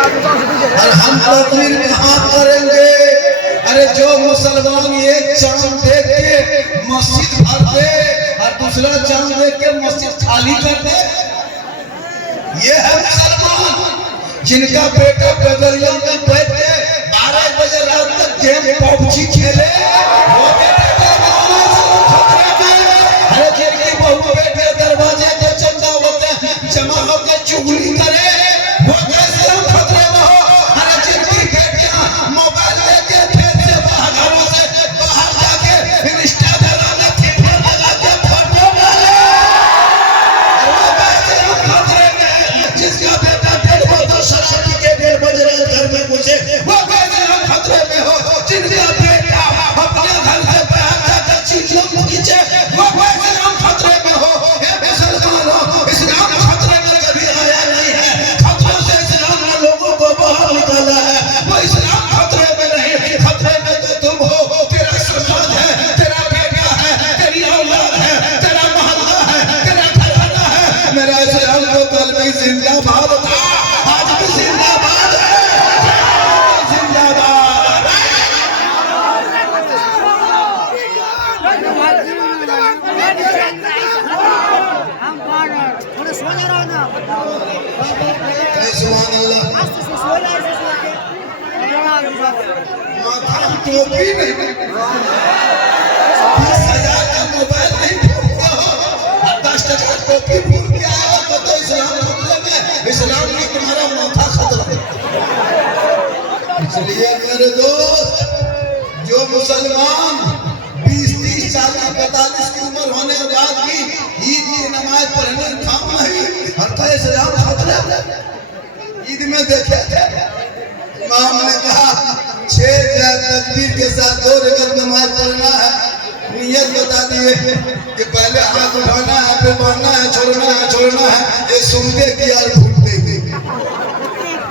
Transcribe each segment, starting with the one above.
और हम तकबीर में हाथ करेंगे। अरे जो मुसलमान एक चांद देख के मस्जिद भर दे और दूसरा चांद देख के मस्जिद खाली कर दे, ये है मुसलमान। जिनका बेटा गगरिया में बैठ के 12 बजे रात तक गेम पबजी खेले, वो बेटे अरे जिनकी बहू बेटे दरवाजे पे चंदा होते जमा होकर चुगली करे, वो कैसे खतरे में हो। अरे जिनकी बेटियां मोबाइल लेके खेत से घरों से बाहर जाके इंस्टा चलाने थिएटर लगा के फोटो डाले, वो कैसे खतरे में। जिसका बेटा 1:30 के 1:30 बजे घर में घुसे, वो कैसे खतरे में हो। जिनका बेटा अपने घर से बाहर जाकर चीटियों को खींचे, वो कैसे खतरे में हो। इस्लाम खतरे में कभी आया नहीं है, खतरों से इस्लाम ने लोगों को बाहर निकाला है। वो इस्लाम खतरे में नहीं, खतरे में तो तुम हो। तेरा समाज है, तेरा बेटा है, तेरी औलाद है, तेरा मोहल्ला है, तेरा घराना है। मेरा इस्लाम तो कल भी जिंदाबाद था, आज भी जिंदाबाद है, जिंदाबाद। टोपी नहीं, 20,000 का मोबाइल नहीं फूटता हो, 10 टका टोपी फूट के आया तो इस्लाम खतरे में। इस्लाम में तुम्हारा माथा खतरा है। इसलिए मेरे दोस्त, जो मुसलमान 20, 30, 40, 45 की उम्र होने के बाद भी ईद की नमाज पढ़ने काम नहीं, और तो इस्लाम खतरे में। ईद में देखे थे इमाम ने कहा 6 तकबीर के साथ 2 रकात नमाज पढ़ना है। नियत बता दिए कि पहले हाथ उठाना है, फिर बढ़ना है, छोड़ना है। ये सुनते कि यार भूलते थे।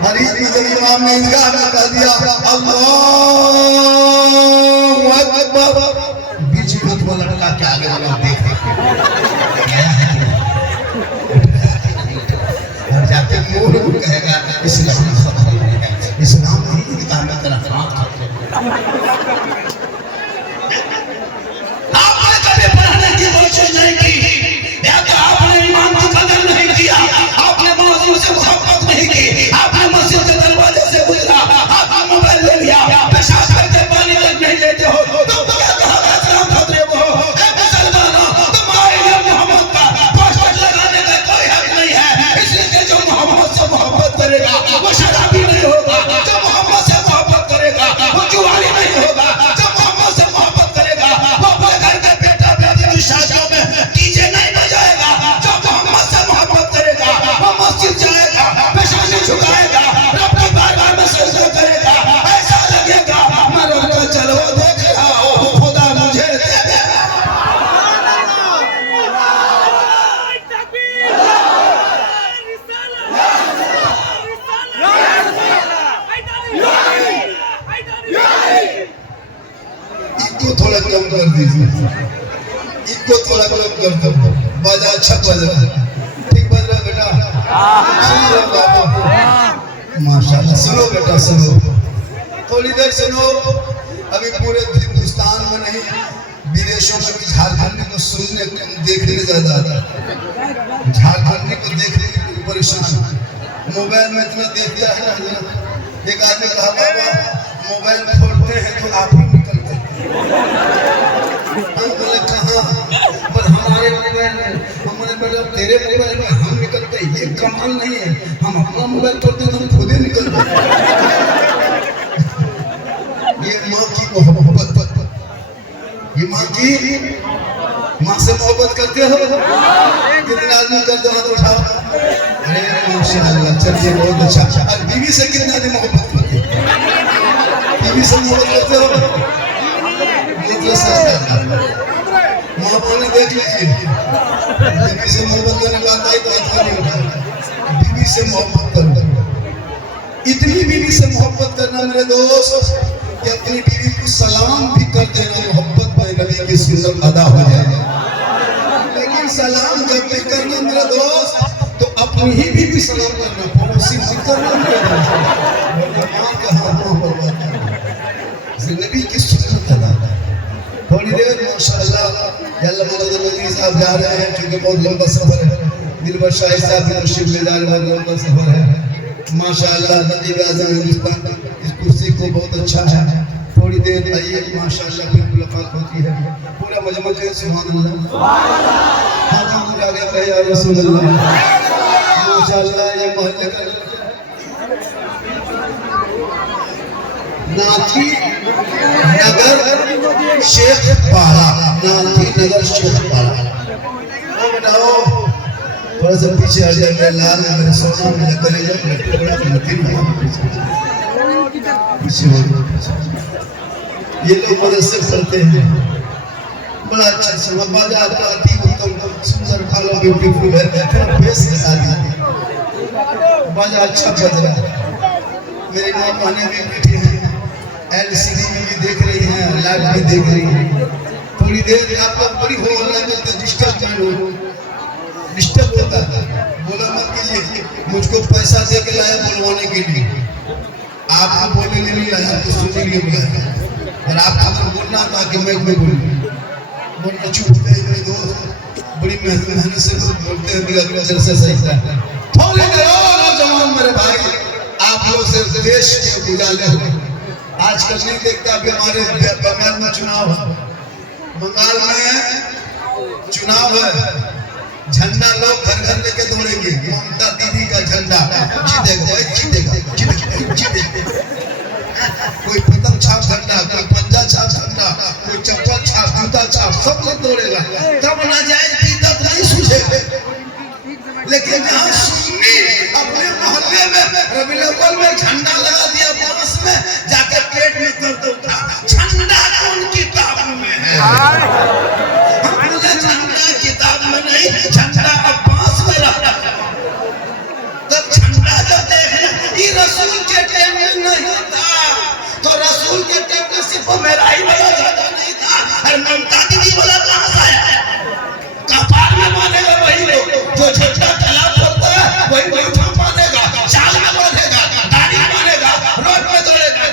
हरीज में जब इमाम ने ईदगाह में कह दिया अल्लाहु अकबर, बीच में थोड़ा लड़का के आगे वाला देख जाके मोर कहेगा इस्लाम खतरे में है, इस्लाम नहीं ईदगाह में तेरा हाथ खतरे में। आपने कभी पढ़ने की कोशिश नहीं की, या तो आपने ईमान की कदर नहीं किया, आपने मौजूद से मोहब्बत नहीं की, आपने मस्जिद के दरवाजे से गुजरा, आपने मोबाइल ले लिया, पेशाब करके पानी तक नहीं लेते हो, तो क्या कहा इस्लाम खतरे में हो। मुसलमानों, तुम्हारे मोहम्मद का पोस्टर लगाने का कोई हक नहीं है। इसलिए जो मोहम्मद से मोहब्बत करेगा वो शराबी नहीं होगा, जो मोहम्मद से मोहब्बत करेगा वो जुआरी नहीं होगा, जो मोहम्मद से मोहब्बत करेगा वो अपने घर के बेटा बेटी की शादियों में डीजे नहीं बजाएगा, जो मोहम्मद से मोहब्बत करेगा वो मस्जिद जाएगा, पेशानी झुकाएगा, रब के बारगाह में सजदा करेगा। ऐसा लगेगा मैं रब का जलवा देख रहा हूं, खुदा मुझे दे दे। इसको थोड़ा कम कर दीजिए, इसको थोड़ा कम कर दो, बाजा अच्छा बज रहा है, ठीक बज रहा है बेटा, सुन लो बाबा, माशाल्लाह। सुनो बेटा सुनो, थोड़ी देर सुनो। अभी पूरे हिंदुस्तान में नहीं, विदेशों में भी झारखंडी को सुनने देखने ज्यादा आता है। झारखंडी को देखने के लिए परेशान, मोबाइल में इतना देखता है ना। एक आदमी कहा बाबा मोबाइल खोलते हैं तो आप ही निकलते हैं। हम बोले कहाँ, पर हमारे मोबाइल में। हमने बोला तेरे मोबाइल में हम निकलते, ये कमाल नहीं है। हम अपना मोबाइल खोलते तो हम खुद ही निकलते। ये माँ की मोहब्बत, ये माँ की, माँ से मोहब्बत करते हो। कितने आदमी करते हो तो उठाओ। अरे माशाल्लाह, चलिए बहुत अच्छा। और बीवी से कितने आदमी मोहब्बत करते हो? बीवी से मोहब्बत करते हो? माँ बोले देख लीजिए, बीवी से मोहब्बत करने का आता है तो हाथ नहीं उठाओ। बीवी से मोहब्बत करना, इतनी बीवी से मोहब्बत करना मेरे दोस्त कि अपनी बीवी को सलाम भी कर देना, मोहब्बत में नबी की सुन्नत अदा हो जाएगा। लेकिन सलाम जब भी करना मेरे दोस्त, तो अपनी ही बीवी सलाम करना, पड़ोसी मत करना मेरे दोस्त। नबी की सुन्नत अदा थोड़ी देर माशाअल्लाह यल्ला मदद मदनी साहब जा रहे हैं क्योंकि बहुत लंबा सफर है दिलबर शाही साहब भी तशरीफ ले जा रहे हैं बहुत लंबा सफर है माशाअल्लाह नजीब आज़म हिंदुस्तान इस कुर्सी को बहुत अच्छा है थोड़ी देर आइए माशाअल्लाह फिर मुलाकात होती है पूरा मजमा के सुभान अल्लाह हां हम आगे कहे या रसूल अल्लाह माशाअल्लाह ये मोहल्ले का नाथी नगर शेख पारा नाथी नगर शेख पारा बताओ थोड़ा सा पीछे आ जाए मेरे लाल मेरे सोना मेरे कलेजा मेरे टुकड़ा मतीन पीछे हो ये लोग मदरसे पढ़ते हैं बड़ा अच्छा समझ बाजा आपका अति उत्तम सुंदर काला ब्यूटीफुल है थोड़ा फेस दिखा दीजिए बाजा अच्छा बज रहा है मेरी माँ पानी भी बैठी है एलसीडी में भी देख रही हैं लाइव भी देख रही हैं थोड़ी देर आप लोग बड़ी हो अल्लाह में तो डिस्टर्ब होता है बोला मत कीजिए मुझको पैसा दे के लाया बुलवाने के लिए आपको बोलने के लिए लाया तो सुनने के लिए बुलाया और आपको बोलना था कि मैं बोलूं बोलना चुप मेरे दोस्त बड़ी मेहनत से बोलते हैं मेरा नजर से सही था थोड़ी देर और जवान मेरे भाई आप लोग से देश के उजाले हो आजकल नहीं देखता अभी हमारे बंगाल में चुनाव है बंगाल में चुनाव है झंडा लोग घर घर लेके दौड़ेंगे ममता दीदी का झंडा जीतेगा जीतेगा कोई पतंग छाप झंडा कोई पंजा छाप झंडा कोई चप्पल छाप जूता छाप सब लोग दौड़ेगा तब ना जाए दर्द नहीं सूझे लेकिन जहाँ सुन्नी अपने मोहल्ले में रबीउल अव्वल में झंडा लगा दिया बोनस में जाके पेट में दर्द उठा झंडा कौन किताब में है झंडा किताब में नहीं झंडा अब्बास में रहा तब झंडा जब देखना ये रसूल के टाइम में नहीं था तो रसूल के टाइम में सिर्फ मेरा ही वाला झंडा नहीं था और ममता दीदी वाला कहां से आया कपाल में मानेगा वही लोग जो झंडा खिलाफ होता है वही बैठा मानेगा चाल में मानेगा दाढ़ी मानेगा रोड में दौड़ेगा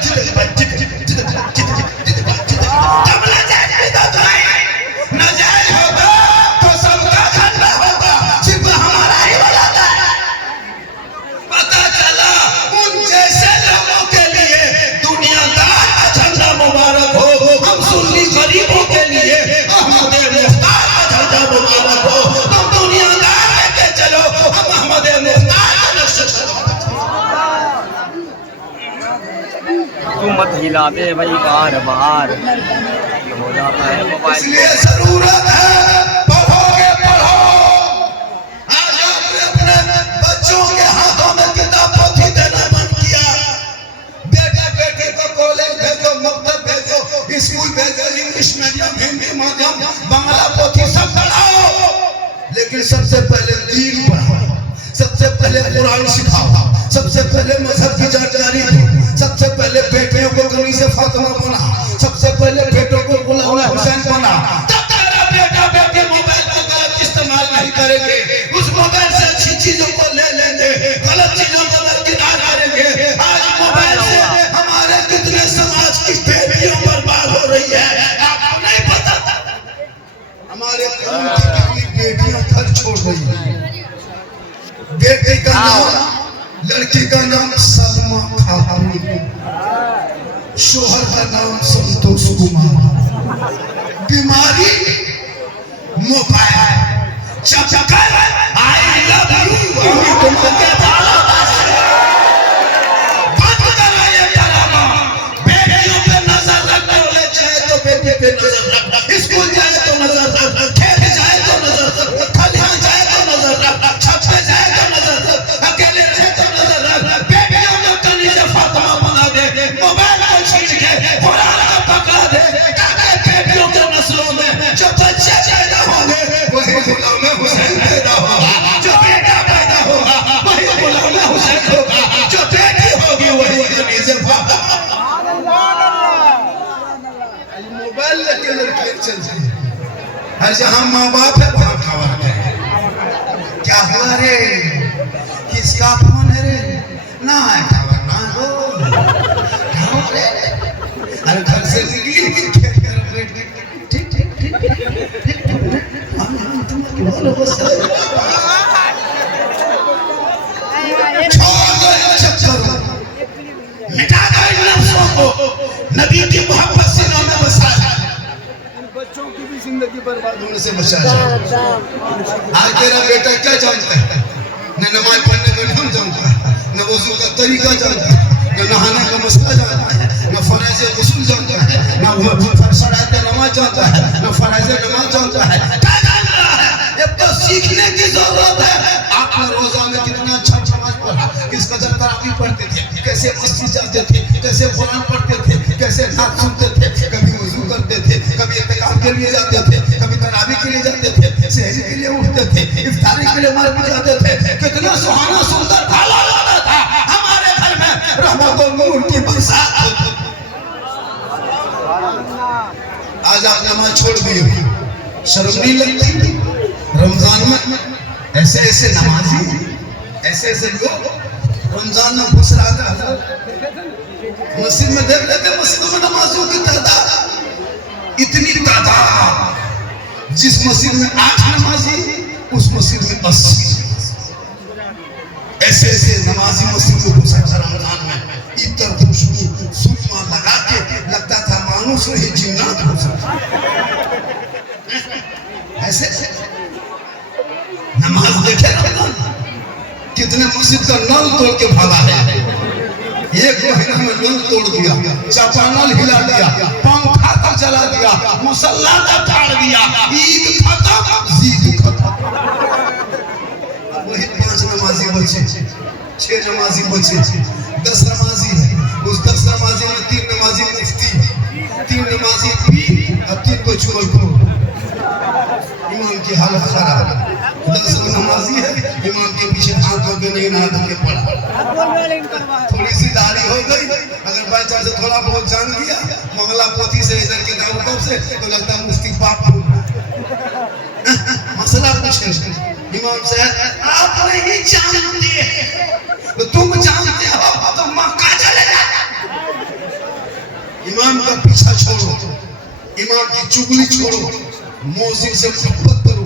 तब ना जाए तो ना जाए होगा तो सबका झंडा होगा सिर्फ हमारा ही वाला था पता चला उन जैसे लोगों के लिए दुनियादार का झंडा मुबारक हो हम सुन्नी गरीबों के लिए अहमद मुख्तार का झंडा मुबारक हो तुम दुनियादार लेके चलो हम अहमद मुख्तार का नक्शा तू मत हिला दे भाई बाहर बाहर हो जाता है मोबाइल इसलिए जरूरत है पढ़ोगे पढ़ो आज अपने बच्चों के हाथों में किताब पोथी देना बंद किया बेटा बेटी को कॉलेज भेजो मक्तब भेजो स्कूल भेजो इंग्लिश मीडियम हिंदी माध्यम बांग्ला पोथी सब पढ़ाओ लेकिन सबसे पहले दीन पढ़ाओ सबसे पहले कुरान सिखाओ सबसे पहले मजहब की जानकारी दो सबसे पहले बेटियों को कमीज से फातिमा बना सबसे पहले बेटों को गुलाम हुसैन बना तब तेरा बेटा बेटी मोबाइल का गलत इस्तेमाल नहीं करेंगे उस मोबाइल से अच्छी चीजों को ले लेंगे गलत चीजों को दरकिनार करेंगे आज मोबाइल से हमारे कितने समाज की बेटियां बर्बाद हो रही है आपको नहीं पता हमारे कौम की कितनी बेटियां घर छोड़ रही है बेटी का नाम लड़की का नाम सलमा खातून शोहर का नाम संतोष कुमार बीमारी मोबाइल चचकर आई लव यू तुमके बात कर रहे हैं ड्रामा बेटियों पे नजर रख कॉलेज जाए तो बेटे पे नजर रख स्कूल जाए तो नजर रख खेत जाए तो नजर रख खलिहान जाए तो नजर रख छत पे जाए तो नजर रख अकेले रहे तो नजर रख बेटियों को कनीज़ फातिमा बना दे मोबाइल को छीन के कुरान को पकड़ा दे ताकि बेटियों के नस्लों में जो बच्चे पैदा होंगे वही गुलाम हुसैन पैदा होगा जो बेटा पैदा होगा वही गुलाम हुसैन होगा जो बेटी होगी वही कनीज़ फातिमा मोबाइल लेके लड़के चल रही है हर जहां माँ बाप है वहां खबर है क्या हुआ रे किसका फोन है रे ना खबर ना हो अरे घर से बोलो बस छोड़ दो इन चक्करों को, मिटा दो इन नफ्सों को, नबी की मोहब्बत सीनों में बसा दो, बच्चों की भी जिंदगी बर्बाद होने से बचा जाए। आज तेरा बेटा क्या जानता है? न नमाज पढ़ने का ढंग जानता है, न वजू का तरीका जानता है, न नहाने का मसला जानता है, न फराइज गुस्ल जानता है, न फराइज नमाज जानता है, न फराइज नमाज जानता है। क्या जान रहा है? अब तो सीखने की जरूरत है। आपने रोजा में कितना अच्छा नमाज पढ़ा, किस कदर तरावी पढ़ते थे, कैसे मस्जिद जाते थे, कैसे कुरान पढ़ते थे, कैसे नात सुनते थे, कभी वजू करते थे, कभी इत्तिकाफ के लिए जाते थे, कभी तरावी के लिए जाते थे, सहरी के लिए उठते थे, इफ्तारी के लिए मार्केट जाते थे। कितना सुहाना सुंदर ढाला होता था हमारे घर में, रहमत और नूर की बरसात होती। आज आप नमाज छोड़ दिए, शर्म नहीं लगती? रमजान में ऐसे ऐसे नमाजी, ऐसे ऐसे लोग रमजान में घुस रहा था। मस्जिद में देख लेते, मस्जिद में नमाजियों की तादाद इतनी तादाद, जिस मस्जिद में 8 नमाजी उस मस्जिद में 80। ऐसे ऐसे नमाजी मस्जिद में घुसा था रमजान में, इतर खुशबू सुरमा लगा के लगता था मानुष नहीं जिन्नात घुसा। ऐसे नमाज देखे रमजान कितने मस्जिद का नल तोड़ के भागा है। एक महीना में नल तोड़ दिया, चापानल हिला दिया, पंखा तक जला दिया, मुसल्ला तक फाड़ दिया। ईद खत्म, जीद खत्म। वही 5 नमाजी बचे, 6 नमाजी बचे, 10 नमाजी है। उस 10 नमाजी में 3 नमाजी मुफ्ती, 3 नमाजी पीर और 3 को चुगलखोर। इमाम की हालत खराब, 10 नमाजी है, इमाम के पीछे हाथ के नहीं नहा धो के पड़ा। थोड़ी सी दाढ़ी हो गई, अगर बाई चांस थोड़ा बहुत जान लिया मंगला पोथी से इधर के दाऊद से, तो लगता है मुफ्ती पाप हो। मसला पूछे इमाम से, आप नहीं जानते, तो तुम जानते हो तो मक्का चले जाओ। इमाम का पीछा छोड़ो, इमाम की चुगली छोड़ो, मौजिन से मोहब्बत करो,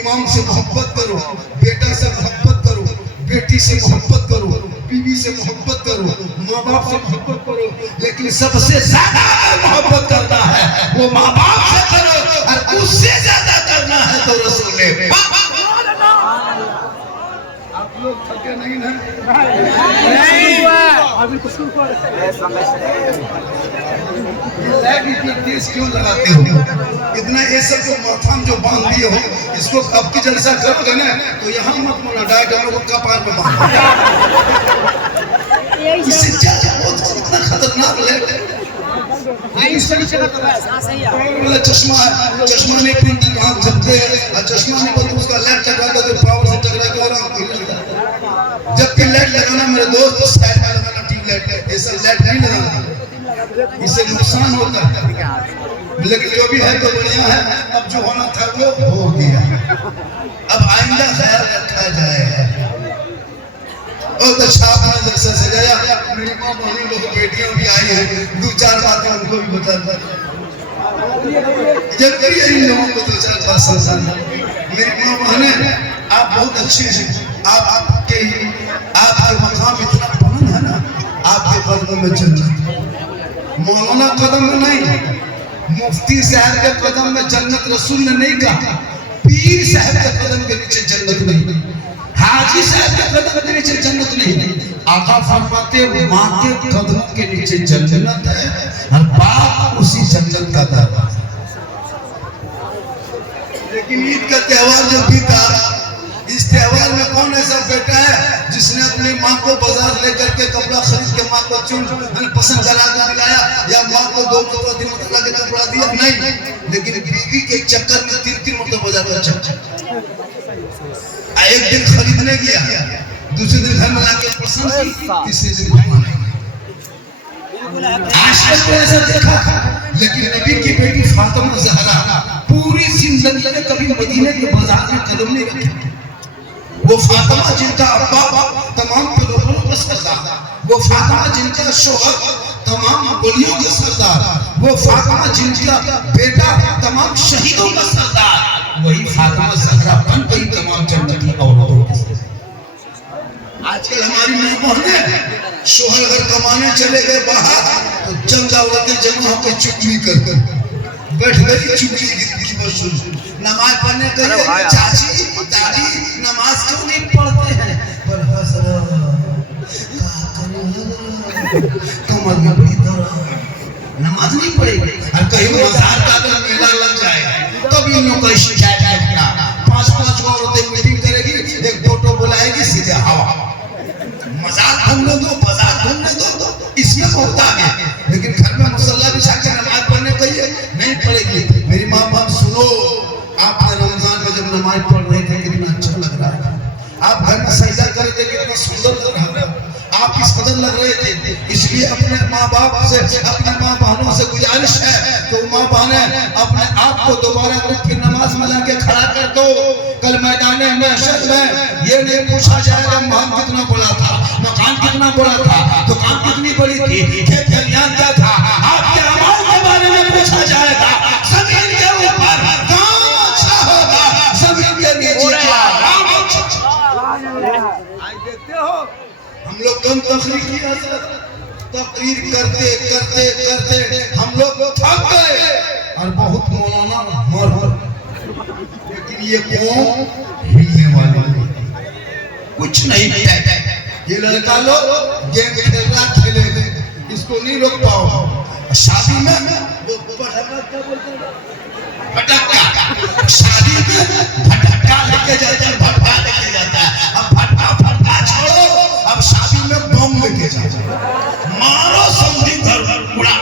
इमाम से मोहब्बत करो, बेटा से मोहब्बत करो, बेटी से मोहब्बत करो, बीवी से मोहब्बत करो, माँ बाप से मोहब्बत करो। लेकिन सबसे ज्यादा मोहब्बत करना है वो माँ बाप से करो, और उससे ज्यादा करना है तो रसूल। आप लोग थके नहीं ना? अभी कुछ देश क्यों लगाते हो? इतना ये सब जो माथा जो बांध दिए हो, इसको अब की जलसा करोगे ना तो यहाँ मत बोलो, डायरेक्ट हम लोग कपार पे बांध। इससे ज्यादा बहुत इतना खतरनाक है। चश्मा नहीं पहनते तो हाथ झपते हैं, और चश्मा नहीं पहनते उसका लाइट टकराता तो पावर से टकरा के और जबकि लाइट लगाना मेरे दोस्त साइड में लगाना, ट्यूब लाइट ऐसा लाइट नहीं लगाना, इससे नुकसान होता है। लेकिन जो भी है तो बढ़िया है। अब जो होना था वो हो गया, अब आइंदा ख्याल रखा जाएगा। बहुत अच्छा आपने जैसे सजाया, मेरी माँ बहनी लोग बेटियां भी आई हैं, 2-4 बातें उनको भी बता दो। जब करिए इन लोगों को 2-4 बात समझाना। मेरी माँ बहने, आप बहुत अच्छे हैं, आपके मकाम इतना बुलंद है ना, आपके कदम में जन्नत। मौलाना कदम में नहीं, मुफ्ती साहब के कदम में जन्नत रसूल ने नहीं कहा, पीर साहब के कदम के नीचे जन्नत नहीं, हाजी साहब के कदम के नीचे जन्नत नहीं। आका फरमाते माँ के कदम के नीचे जन्नत है, और बाप उसी जन्नत का दरवाजा। लेकिन ईद का त्योहार जो बीता, इस त्योहार में कौन ऐसा बेटा है जिसने अपनी माँ को बाजार लेकर के कपड़ा खरीद के माँ को चुन पसंद करा के दिलाया, या माँ को 2 मरतबा 3 मरतबा के कपड़ा दिया? नहीं। लेकिन बीवी के चक्कर में 3-3 मरतबा बाजार में चक्कर। एक दिन खरीदने गया, दूसरे दिन घर में लाके पसंद की, तीसरे दिन घुमाने गया। आज तक ऐसा देखा। लेकिन नबी की बेटी फातिमा ज़हरा पूरी जिंदगी में कभी मदीने के बाजार में कदम नहीं रखी। वो फातिमा जिनका अब्बा तमाम लोगों का सरदार, वो फातिमा जिनका शौहर तमाम गोलियों का सरदार, वो फातिमा जिनका बेटा तमाम शहीदों का सरदार, वही फातिमा ज़हरा बन गई तमाम जन्नत की औरतों के साथ। आजकल हमारी माँ बहनें शोहर अगर कमाने चले गए बाहर तो चंद औरतें जमा होकर चुगली कर बैठ गई, चुगली की बस नमाज पढ़ने के लिए चाची दादी नमाज क्यों नहीं पढ़ते हैं, पर हंस कमर में बड़ी दर्द, नमाज नहीं पढ़ेगी। और कहीं मजार का अगर मेला लग जाए तब इन लोगों का शिकायत है, पांच औरतें मीटिंग करेगी, एक फोटो बुलाएगी, सीधे हवा मजाक घूमने दो, बाजार घूमने दो, इसमें होता है। लेकिन घर में मुसल्ला बिछा के नमाज पढ़ने कहिए नहीं पढ़ेगी। मेरी माँ बाप सुनो, आपने रमजान में जब नमाज पढ़ रहे थे कितना अच्छा लग रहा था, आप घर में सजदा कर रहे थे कितना सुंदर लग रहा था, आप किस कदर लग रहे थे। इसलिए अपने माँ बाप से, अपनी माँ बहनों से गुजारिश है तो माँ बहनें अपने आप को दोबारा फिर नमाज में लाके खड़ा कर दो। कल मैदान महशर में ये नहीं पूछा जाएगा महल कितना बड़ा था, मकान कितना बड़ा था, दुकान कितनी बड़ी थी, खेत खलियान क्या था, आपके अमाल के बारे में पूछा जाएगा। जमीन के ऊपर कौन अच्छा होगा, जमीन के नीचे देखते हो हम लोग कम तकरीर किया सर, तकरीर करते करते करते हम लोग थक गए और बहुत मौलाना मर, लेकिन ये कौन हिलने वाले कुछ नहीं। ये लड़का लोग गेम खेलना खेलेंगे, इसको नहीं रोक पाओ। शादी में भटक्का, शादी में भटक्का लेके जाता है, भटका लेके जाता है। अब भटका छोड़ो, अब शादी में बम लेके जाता है, मारो समझी घर उड़ा।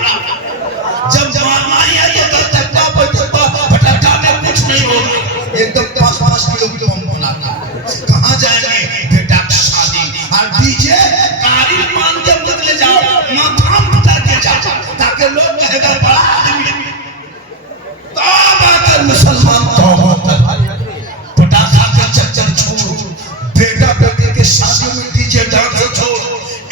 जब मारमारी आई तो भटक्का में कुछ नहीं होगा, एकदम 5-5 किलो की बम बनाता है। कहाँ जाएंगे बेटा शादी, और डीजे गाड़ी मान के मत ले जाओ, माथाम पिटा के जाओ, ताकि लोग कहेगा बड़ा आदमी। तौबा कर मुसलमान, तौबा कर, पटाखा के चक्कर छोड़, बेटा बेटी के शादी में डीजे डांस छोड़।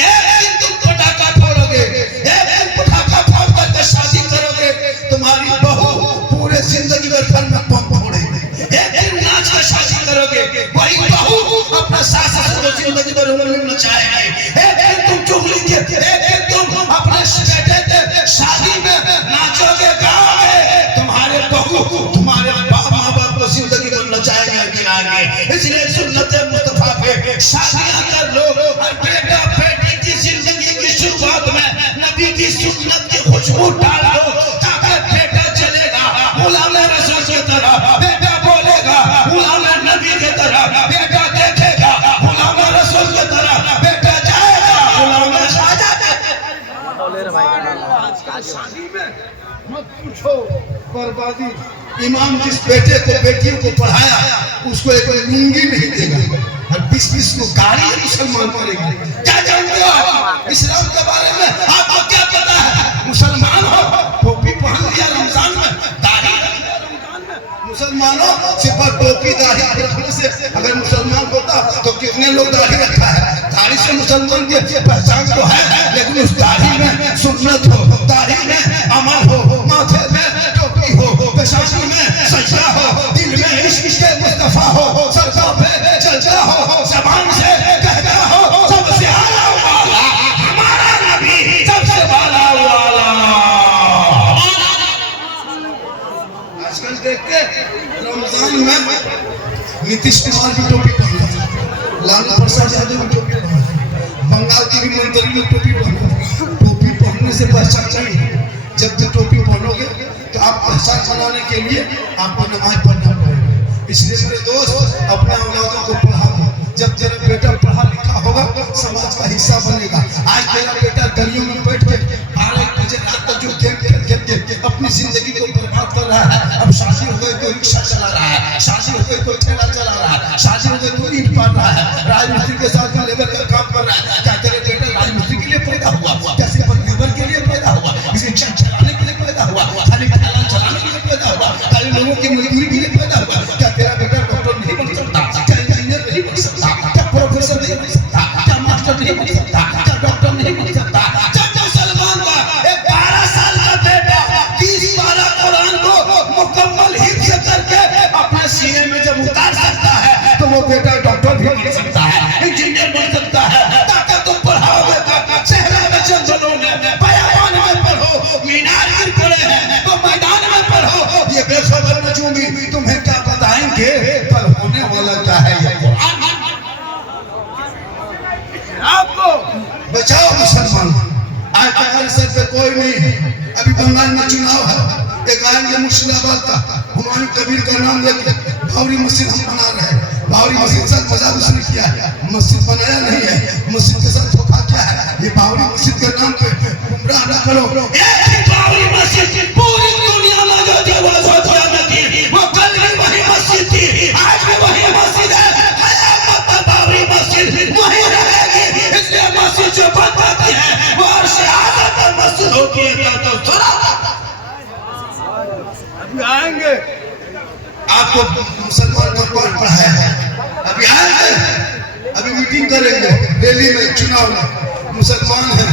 एक दिन तुम पटाखा फोड़ोगे, एक दिन पटाखा फोड़ करके शादी करोगे, तुम्हारी बहू पूरे जिंदगी भर घर में बम फोड़ेगी। एक दिन नाच कर शादी करोगे, वही बहू अपना सास ससुर को जिंदगी भर उंगली नचाएगी। एक दिन तुम चुगली के, एक दिन तुम अपने बेटे के शादी में नाचोगे गाओगे, तुम्हारे बहू तुम्हारे माँ बाप को जिंदगी भर नचाएंगे गिराएंगे। इसलिए सुन्नत मुस्तफा पे शादियां कर लो, और बेटा बेटी की जिंदगी की शुरुआत में नबी की सुन्नत की खुशबू डाल दो, ताकि बेटा चलेगा गुलाम रसूल की तरह, बेटा बोलेगा गुलाम नबी की तरह, बेटा देखेगा गुलाम रसूल की तरह, बेटा जाएगा गुलाम खाजा। शादी में मत पूछो बर्बादी। इमाम जिस बेटे को बेटियों को पढ़ाया उसको एक लुंगी नहीं देगा, और 20-20 को गाड़ी मुसलमान करेगा। क्या जानते हो इस्लाम के बारे में, आपको क्या पता है? मुसलमान हो टोपी पहन लिया रमजान में, दाढ़ी रमजान में। मुसलमानों सिर्फ टोपी दाढ़ी रखने से अगर मुसलमान होता तो कितने लोग दाढ़ी रखा है। दाढ़ी से मुसलमान की पहचान तो है, लेकिन उस दाढ़ी में सुन्नत हो, दाढ़ी में अमल हो, माथे में टोपी हो, पेशानी में सजदा हो, दिल में इश्क के मुस्तफा हो, सजदा पे चलता हो, ज़बान से कहता हो सबसे आला वाला हमारा नबी, सबसे आला वाला। आजकल देखते रमजान में नीतीश कुमार की टोपी पहनता है, लालू प्रसाद यादव की टोपी पहनता है, बंगाल की भी मंत्री ने टोपी पहनता है। टोपी पहनने से पहचान नहीं, जब टोपी पहनोगे तो आप पहचान बनाने के लिए आपको नमाज पढ़ना पड़ेगा। इसलिए मेरे दोस्त अपने औलादों को पढ़ा दो, जब तेरा बेटा पढ़ा लिखा होगा समाज का हिस्सा बनेगा। आज तेरा बेटा गलियों में बैठ के 12 बजे रात तक जो गेम खेल के अपनी जिंदगी को बर्बाद कर रहा है। अब शादी हो गई तो रिक्शा चला रहा है, शादी हो गई तो ठेला चला रहा है, शादी हो गई तो ईंट पाट रहा है, राजमिस्त्री के साथ लेबर का काम कर रहा है। क्या तेरे बेटा राजमिस्त्री के लिए पैदा हुआ, कैसे लेबर के लिए पैदा हुआ, रिक्शा चलाने के लिए पैदा हुआ, खाली ठेला चलाने के लिए पैदा हुआ, खाली लोगों की मजदूरी के लिए पैदा हुआ? क्या तेरा बेटा डॉक्टर नहीं बन सकता, क्या इंजीनियर नहीं बन सकता, क्या प्रोफेसर नहीं बन सकता, क्या मास्टर नहीं बन सकता, क्या डॉक्टर नहीं बन सकता? जब मुसलमान का एक 12 साल का बेटा 20 पारा कुरान को मुकम्मल हिफ्ज़ करके अपने भी बन सकता है, इंजीनियर बन सकता है। ताकत तो पढ़ाओगे शहर में, जंगलों में, बयान में पढ़ो, मीनार गिर पड़े हैं तो मैदान में पढ़ो। ये बेखबर नजूमी तुम्हें क्या बताएंगे पर होने वाला क्या है ये कुरान। आपको बचाओ मुसलमान। आज हमारे सर पे कोई नहीं। अभी बंगाल में चुनाव है, एक आएंगे मुर्शिदाबाद का, हुमायूं कबीर का नाम लेके बावरी मस्जिद हम बना रहे हैं। बावरी मस्जिद से मजाक उसने किया है, मस्जिद बनाया नहीं है, मस्जिद के साथ धोखा किया है। ये बावरी मस्जिद के नाम पे गुमराह न करो। एक ही बावरी मस्जिद पूरी दुनिया में जो थी वो सोचा न थी, वो कल भी वही मस्जिद थी, आज भी वही मस्जिद है। कयामत तक बावरी मस्जिद वही रहेगी। इसलिए मस्जिद जो बनती है वो अर्श आज़म पर मस्जिद होती है। तो सुना अभी आएंगे। आपको मुसलमान का पाठ पढ़ाया है, अभी आएंगे, अभी मीटिंग करेंगे, रैली में, चुनाव में। मुसलमान हैं,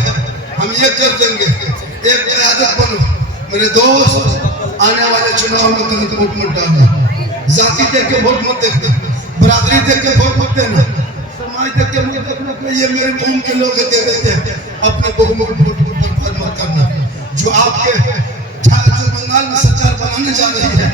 हम ये कर देंगे। एक क़यादत बनो मेरे दोस्त, आने वाले चुनाव में कहीं वोट मत डालना। जाति देख के वोट मत देखना, बरादरी देख के वोट मत देना, समाज देख के मत देखना। ये मेरे कौम के लोग दे देते हैं, अपने बहुमत वोट बर्बाद मत करना। जो आपके जो बंगाल में सरकार बनाने जा रही है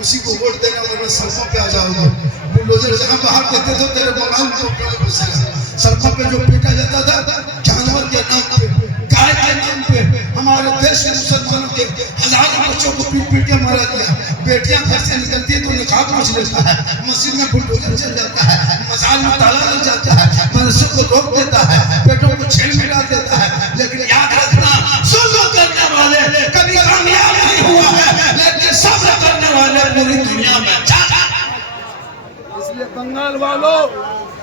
उसी को वोट देना, वरना सड़कों पे आ जाओगे। बुलडोजर जहाँ बाहर देते थे तेरे बंगाल में तो घुसेगा। सड़कों पे जो पीटा जाता था जानवर के नाम पे, गाय के नाम पे, हमारे देश में मुसलमानों के हजारों बच्चों को पीट पीट के मारा गया। बेटियां घर से निकलती है तो निकाह पूछ लेता है, मस्जिद में बुलडोजर चल जाता है, मजार में ताला लग जाता है, मदरसे को रोक देता है, पेटों को छेल मिला देता है। लेकिन याद रखना, सुल्ह करने वाले कभी कामयाब नहीं हुआ है, लेकिन सब्र करने वाले पूरी दुनिया में जाता। इसलिए बंगाल वालों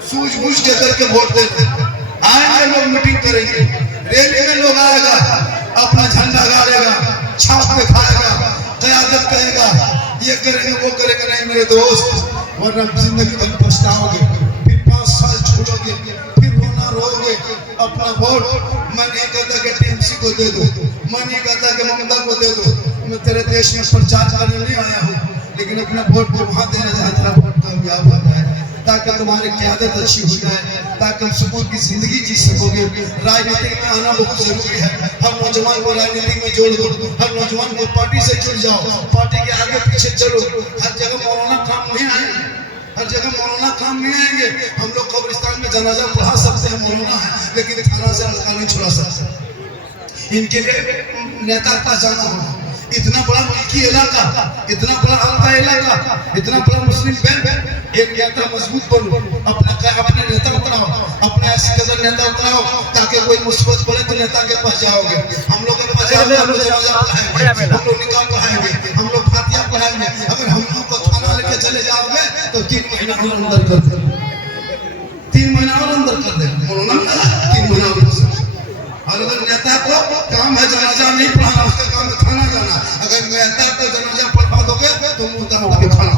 सूझबूझ के करके वोट देते। आएंगे लोग, मीटिंग करेंगे, रैली में लोग आएगा, अपना झंडा गाड़ेगा, छाप दिखाएगा, क़यादत कहेगा, ये करेंगे वो करेंगे। नहीं मेरे दोस्त, वरना जिंदगी भर पछताओगे, फिर 5 साल छोड़ोगे, फिर रोना रोगे। अपना वोट मैं नहीं कहता कि टीएमसी को दे दो, मैं नहीं कहता कि ममता को दे दो। मैं तेरे देश में प्रचार करने नहीं आया हूँ, लेकिन अपने वोट को वहाँ देना जहाँ तेरा वोट कामयाब हो जाए, ताकि तुम्हारी क़यादत अच्छी हो जाए, ताकि हम सुकून की जिंदगी जी सकोगे। राजनीति में आना बहुत जरूरी है। हर नौजवान को राजनीति में जोड़ दो, हर नौजवान को पार्टी से जुड़ जाओ, पार्टी के आगे पीछे चलो। हर जगह मौलाना काम नहीं आएंगे, हर जगह मौलाना काम नहीं आएंगे। हम लोग कब्रिस्तान में जनाजा पढ़ा सकते हैं, मौलाना है, लेकिन थाना से हल्का नहीं छुड़ा सकते। इनके लिए नेता का जाना होगा। इतना बड़ा मुल्की इलाका, इतना बड़ा हल्का इलाका, इतना बड़ा मुस्लिम बैंक, एक नेता मजबूत बनो, अपने नेता बनाओ, अपने ऐसे कदर नेता बनाओ ताकि कोई मुसीबत पड़े तो नेता के पास जाओगे। हम लोग के पास जाओगे, हम लोग जनाजा पढ़ाएंगे, हम लोग निकाह पढ़ाएंगे, हम लोग फातिहा पढ़ाएंगे। अगर हम लोग को थाना लेके चले जाओगे तो 3 महीना और अंदर कर दे, 3 महीना और अंदर कर दे, 3 महीना और। और अगर नेता को काम है जनाजा नहीं पढ़ाना, उसका काम है थाना जाना। अगर नेता को जनाजा पढ़ा दोगे तो मुर्दा उठ के खाना।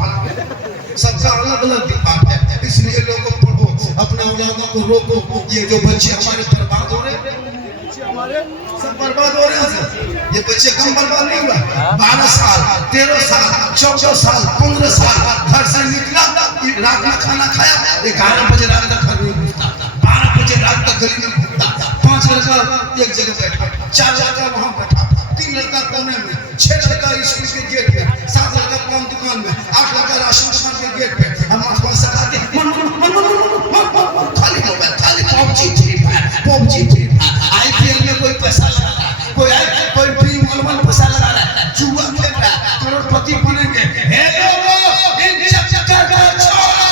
सबका अलग अलग डिपार्ट है, इसलिए लोगों को पढ़ो, अपने औलादों को रोको। ये जो बच्चे हमारे बर्बाद हो रहे हैं, हमारे सब बर्बाद हो रहे हैं। ये बच्चे कम बर्बाद नहीं हुआ, 12 साल, 13 साल, 14 साल, 15 साल घर से निकला, रात में खाना खाया, 11 बजे रात तक घर में घूमता, 12 बजे रात तक गली में घूमता, 5 लड़का एक जगह बैठा, 4 लड़का वहां बैठा, 3 लड़का कोने में, 6 लड़का स्कूल के गेट पे, 7 लड़का पान दुकान में, 8 लड़का राशन दुकान के गेट पे। हम पैसा खाते खाली मोबाइल, खाली पबजी, आईपीएल में कोई पैसा लगा रहा है, कोई ड्रीम 11 पैसा लगा रहा है, जुआ खेल रहा है, करोड़पति बनेंगे। हे लोगों, इन चक्कर को छोड़ो,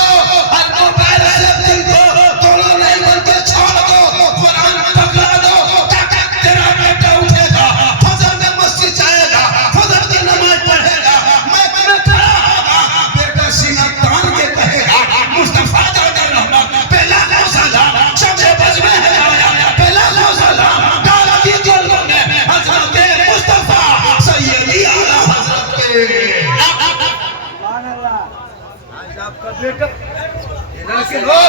हर मोबाइल से दिल को तोड़ो नहीं, बनके छोड़ दो, कुरान पकड़ा दो, ताकि तेरा बेटा उठेगा, फजर में मस्जिद जाएगा, फजर की नमाज पढ़ेगा, मैं खड़ा होगा, बेटा सीना तान के कहेगा, मुस्तफा दादा रहमत पहला सलाम, शब्द बज में है आया पहला सलाम, डाला दी दिलों में हजरत मुस्तफा सैयदी आला हजरत के। आज आपका बेटा इधर के लो।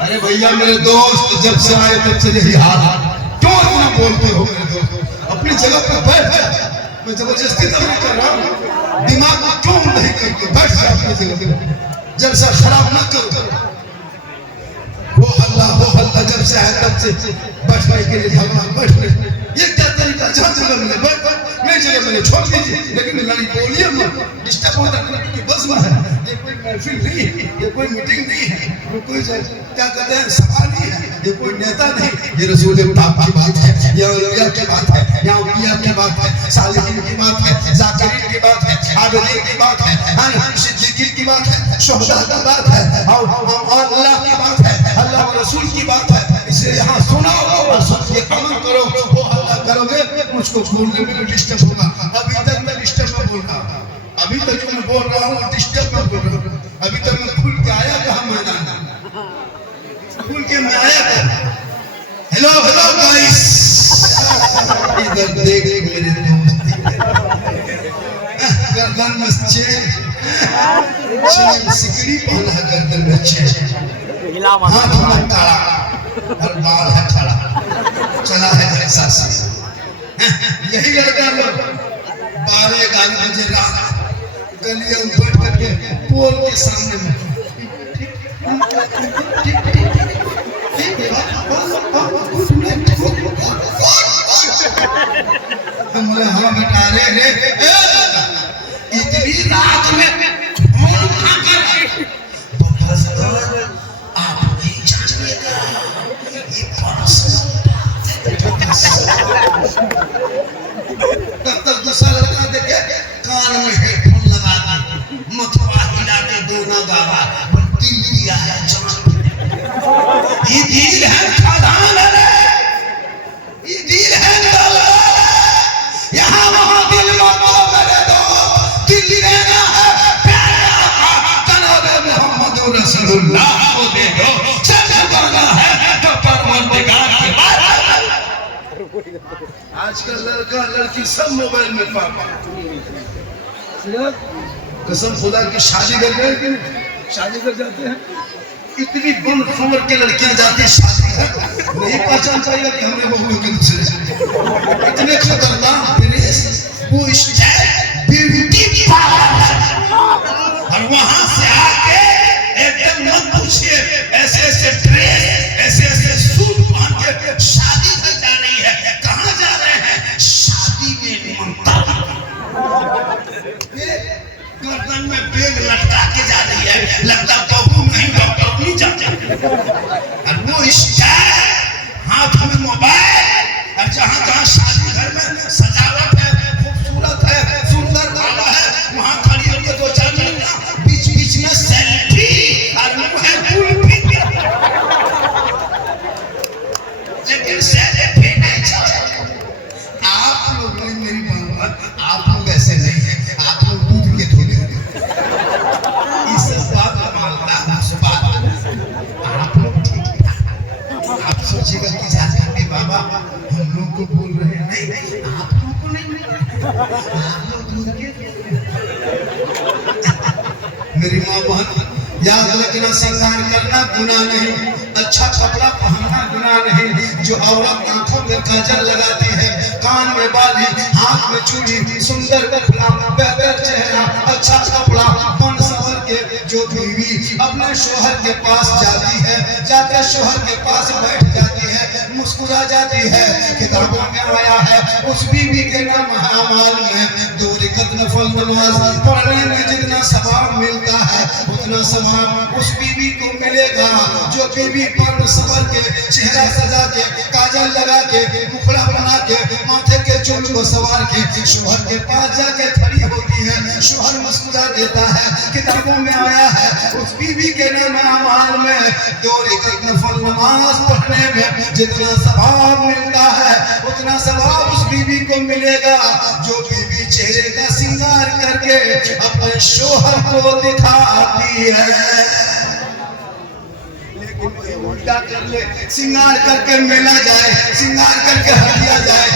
अरे भैया मेरे दोस्त, जब से आए तब से यही हाल। क्यों इतना बोलते हो मेरे दोस्त? अपनी जगह पर बैठ जा, मैं जबरदस्ती तो नहीं कर रहा हूँ। दिमाग को क्यों नहीं करके बैठ जा अपनी जगह पे। जलसा खराब ना करो। वो अल्लाह जब से है तब से बैठने के लिए भगवान बैठ ये क्या तरीका, जहाँ जगह मिले बैठ, नहीं जगह मिले छोड़ दीजिए, लेकिन लड़ी बोलिए मत, डिस्टर्ब होता है कि बस में है, ये कोई महफिल नहीं है, ये कोई मीटिंग नहीं है, ये कोई क्या कहते हैं सभा नहीं है, ये कोई नेता नहीं, ये रसूल पाक की बात है, ये औलिया की बात है, ये औलिया की बात है, सालिहीन की बात है, ज़ाकिरीन की बात है, आबिदीन की बात है, सिद्दीकीन की बात है, शुहदा की बात है, और अल्लाह की बात है, अल्लाह और रसूल की बात है। इसे यहाँ सुनो और सुन के अमल करो, वो अल्लाह करोगे, मुझको बोलने में भी डिस्टर्ब होगा। अभी तक मैं डिस्टर्ब में बोल रहा हूँ, अभी तक मैं बोल रहा हूँ डिस्टर्ब में बोल रहा हूँ, अभी तक मैं खुल के आया कहाँ मैदान, खुल के मैं आया कहाँ। हेलो हेलो गाइस, इधर देख मेरे दोस्त, गर्दन में चेन सिकड़ी पहना है, गर्दन में चेन, हाथ में ताला और बाल है खड़ा, चला है ऐसा सा। यही लड़का लोग 12-11 बजे रात गलियों में बैठ करके पोल के सामने में हम बोले हाँ बेटा, रे इतनी रात में फोन उठा कर आप नहीं जानिएगा, ये तब तक दूसरा लड़का देखे कान में हेडफोन लगा के मथुआ हिला के दोनों गावा दिल दिया है जान, ये दिल है खदान है, ये दिल है दौलत, यहाँ वहाँ दिल मत दो मेरे दो, दिल लेना है प्यारे आका जनाबे मोहम्मद रसूलुल्लाह को दे दो, चल करना है तो परवरदिगार की बात। आजकल लड़का लड़की सब मोबाइल में पापा, कसम खुदा की शादी कर गए कि शादी कर जाते हैं, इतनी बन खबर के लड़कियां जाती शादी कर, नहीं पहचान पाएगा कि हमने बहू के दूसरे से, इतने खतरनाक वो स्टाइल ब्यूटी और वहां से आके एकदम मत पूछिए, ऐसे ऐसे ड्रेस, ऐसे ऐसे सूट पहन के शादी में जा रही है। कहाँ जा रहे हैं? शादी में निमंत्रण, गर्दन में बैग लटका के जा रही है, लगता बहू नहीं डॉक्टर नहीं जाते, और वो स्टाइल, हाथ में मोबाइल, और जहाँ जहाँ शादी घर में सजावट है, खूबसूरत है, सुंदर वाला है, वहाँ खड़ी होकर 2-4 लड़कियां बीच बीच में सेल्फी, और वो है कुल्फी, लेकिन सेल्फी नहीं चाहिए। आप लोग मेरी बात, आप लोग ऐसे नहीं है, आप लोग दूध के थोड़े इस बात मानता हूँ, आप लोग ठीक, आप सोचिएगा कि जाते बाबा हम लोग को बोल रहे हैं, नहीं आप लोगों को नहीं, आप लोग दूध के मेरी माँ बहन याद रखना, श्रृंगार करना गुनाह नहीं, अच्छा कपड़ा पहनना गुनाह नहीं, जो औरत आंखों में काजल लगाती है, कान में बाली, हाथ में चूड़ी, सुंदर कपड़ा, बेहतर चेहरा, अच्छा कपड़ा बन संवर के जो बीवी अपने शोहर के पास जाती है, जाकर शोहर के पास बैठ जाती है, मुस्कुरा जाती है, किताबों में आया है उस बीवी के नाम अमाल में 2 रकात नफल नमाज पढ़ने में जितना सवाब मिलता है उतना सवाब उस बीवी को मिलेगा जो बीवी पर सबर के, चेहरा सजा के, काजल लगा के, मुखड़ा बना के, माथे के चूल को सवार के शोहर के पास जाके खड़ी होती है, शोहर मुस्कुरा देता है, किताबों में आया है उस बीवी के नाम अमाल में 2 रकात नफल नमाज पढ़ने में जितना सवाब मिलता है उतना सवाब उस बीवी को मिलेगा जो बीवी चेहरे का श्रृंगार करके अपने शोहर को दिखाती है। लेकिन उल्टा कर ले, श्रृंगार करके मेला जाए, श्रृंगार करके हटिया जाए,